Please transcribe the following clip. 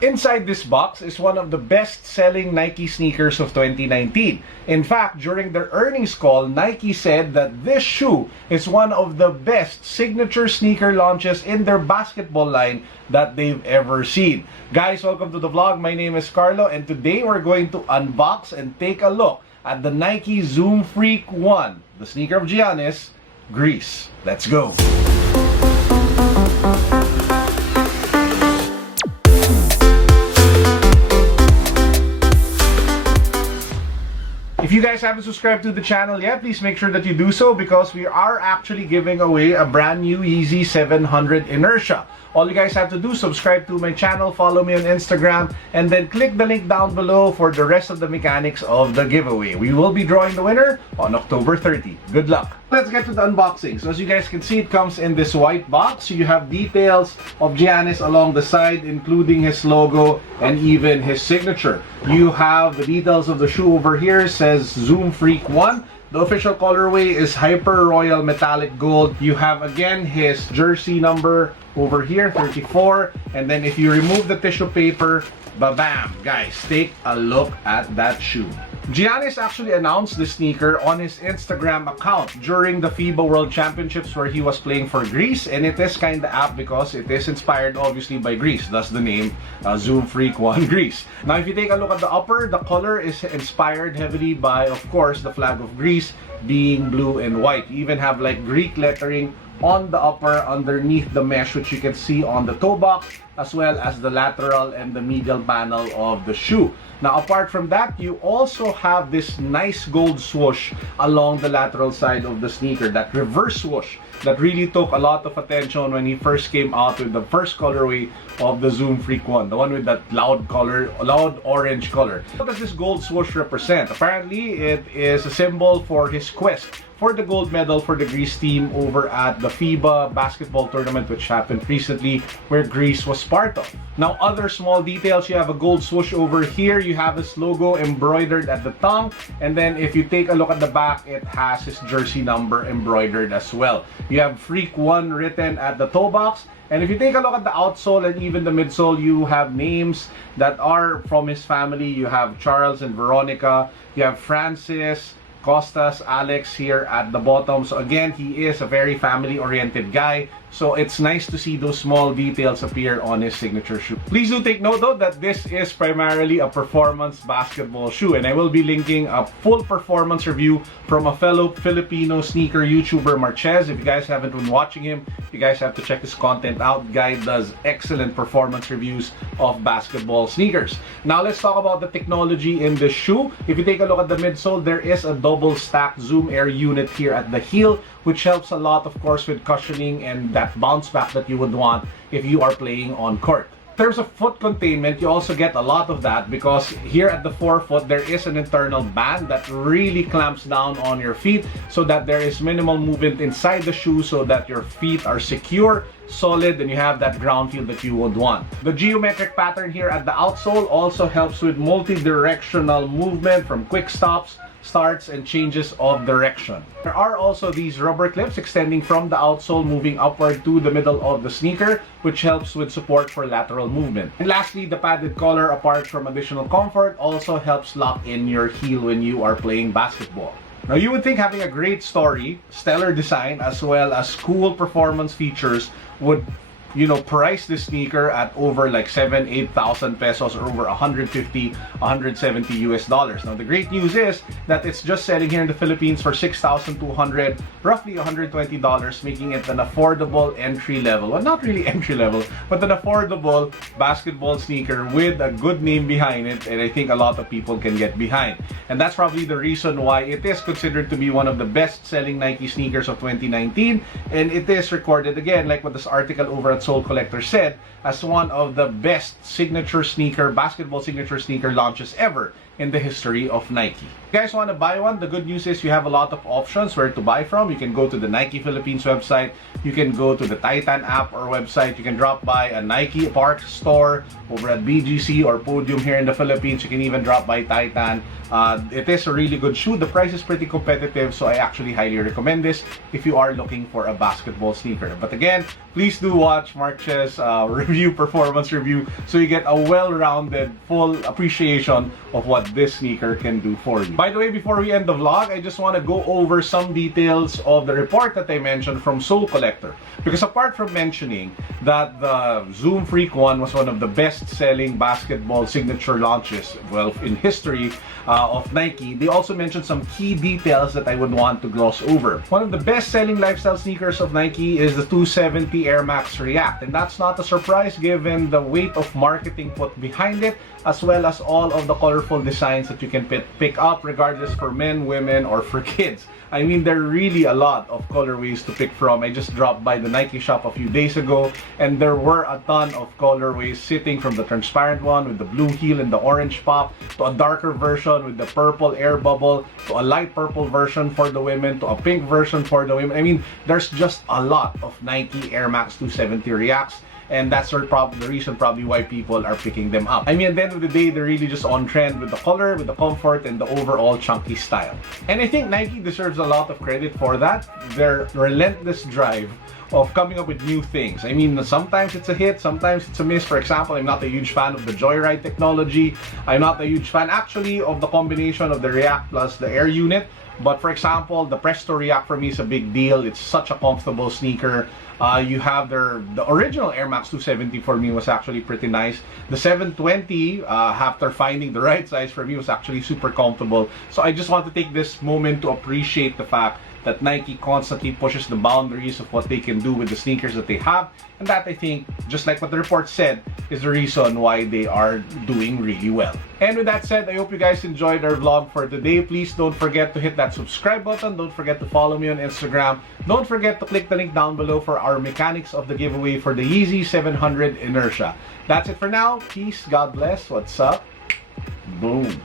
Inside this box is one of the best-selling Nike sneakers of 2019. In fact, during their earnings call, Nike said that this shoe is one of the best signature sneaker launches in their basketball line that they've ever seen. Guys, welcome to the vlog. My name is Carlo, and today we're going to unbox and take a look at the Nike Zoom Freak 1, the sneaker of Giannis, Greece. Let's go! If you guys haven't subscribed to the channel yet, please make sure that you do so because we are actually giving away a brand new YEEZY 700 INERTIA. All you guys have to do is subscribe to my channel, follow me on Instagram, and then click the link down below for the rest of the mechanics of the giveaway. We will be drawing the winner on October 30. Good luck! Let's get to the unboxing. So as you guys can see, it comes in this white box. So you have details of Giannis along the side, including his logo and even his signature. You have the details of the shoe over here. It says Zoom Freak 1. The official colorway is Hyper Royal Metallic Gold. You have again his jersey number over here, 34. And then if you remove the tissue paper, ba-bam! Guys, take a look at that shoe. Giannis actually announced the sneaker on his Instagram account during the FIBA World Championships where he was playing for Greece, and it is kind of apt because it is inspired obviously by Greece, thus the name Zoom Freak 1 Greece. Now if you take a look at the upper, the color is inspired heavily by, of course, the flag of Greece being blue and white. You even have like Greek lettering on the upper underneath the mesh, which you can see on the toe box, as well as the lateral and the medial panel of the shoe. Now apart from that, you also have this nice gold swoosh along the lateral side of the sneaker, that reverse swoosh that really took a lot of attention when he first came out with the first colorway of the Zoom Freak 1, the one with that loud orange color. What does this gold swoosh represent? Apparently it is a symbol for his quest for the gold medal for the Greece team over at the FIBA Basketball Tournament, which happened recently, where Greece was part of. Now, other small details, you have a gold swoosh over here, you have his logo embroidered at the tongue, and then if you take a look at the back, it has his jersey number embroidered as well. You have Freak 1 written at the toe box, and if you take a look at the outsole and even the midsole, you have names that are from his family. You have Charles and Veronica, you have Francis, Costas, Alex here at the bottom. So again, he is a very family-oriented guy. So it's nice to see those small details appear on his signature shoe. Please do take note though that this is primarily a performance basketball shoe, and I will be linking a full performance review from a fellow Filipino sneaker YouTuber, Marchez. If you guys haven't been watching him, you guys have to check his content out. Guy does excellent performance reviews of basketball sneakers. Now let's talk about the technology in the shoe. If you take a look at the midsole, there is a double stack Zoom Air unit here at the heel, which helps a lot, of course, with cushioning and that bounce back that you would want if you are playing on court. In terms of foot containment, you also get a lot of that because here at the forefoot, there is an internal band that really clamps down on your feet so that there is minimal movement inside the shoe so that your feet are secure, solid, and you have that ground feel that you would want. The geometric pattern here at the outsole also helps with multi-directional movement from quick stops, starts, and changes of direction. There are also these rubber clips extending from the outsole moving upward to the middle of the sneaker, which helps with support for lateral movement. And lastly, the padded collar, apart from additional comfort, also helps lock in your heel when you are playing basketball. Now you would think having a great story, stellar design, as well as cool performance features would, you know, price this sneaker at over like 7,000-8,000 pesos or over 150, 170 US dollars. Now the great news is that it's just selling here in the Philippines for 6,200, roughly $120, making it an affordable entry level. Well, not really entry level, but an affordable basketball sneaker with a good name behind it, and I think a lot of people can get behind. And that's probably the reason why it is considered to be one of the best-selling Nike sneakers of 2019, and it is recorded again, like what this article over at Soul Collector said, as one of the best signature sneaker, basketball signature sneaker launches ever in the history of Nike. If you guys want to buy one, the good news is you have a lot of options where to buy from. You can go to the Nike Philippines website, you can go to the Titan app or website, you can drop by a Nike Park store over at BGC or Podium here in the Philippines. You can even drop by Titan. It is a really good shoe. The price is pretty competitive, so I actually highly recommend this if you are looking for a basketball sneaker. But again, please do watch March's review, performance review, so you get a well-rounded, full appreciation of what this sneaker can do for you. By the way, before we end the vlog, I just want to go over some details of the report that I mentioned from Soul Collector. Because apart from mentioning that the Zoom Freak one was one of the best-selling basketball signature launches, well, in history of Nike, they also mentioned some key details that I would want to gloss over. One of the best-selling lifestyle sneakers of Nike is the 270 Air Max React, and that's not a surprise given the weight of marketing put behind it, as well as all of the colorful designs that you can pick up, regardless for men, women, or for kids. I mean, there are really a lot of colorways to pick from. I just dropped by the Nike shop a few days ago, and there were a ton of colorways, sitting from the transparent one with the blue heel and the orange pop, to a darker version with the purple air bubble, to a light purple version for the women, to a pink version for the women. I mean, there's just a lot of Nike Air Max 270 Reacts, and that's the reason probably why people are picking them up. I mean, at the end of the day, they're really just on trend with the color, with the comfort, and the overall chunky style. And I think Nike deserves a lot of credit for that. Their relentless drive of coming up with new things. I mean, sometimes it's a hit, sometimes it's a miss. For example, I'm not a huge fan of the Joyride technology. I'm not a huge fan, actually, of the combination of the React plus the Air unit. But for example, the Presto React for me is a big deal. It's such a comfortable sneaker. You have the original Air Max 270 for me was actually pretty nice. The 720, after finding the right size for me, was actually super comfortable. So I just want to take this moment to appreciate the fact that Nike constantly pushes the boundaries of what they can do with the sneakers that they have, and that, I think, just like what the report said, is the reason why they are doing really well. And with that said, I hope you guys enjoyed our vlog for today. Please don't forget to hit that subscribe button. Don't forget to follow me on Instagram. Don't forget to click the link down below for our mechanics of the giveaway for the YEEZY 700 Inertia. That's it for now. Peace, God bless, what's up, boom.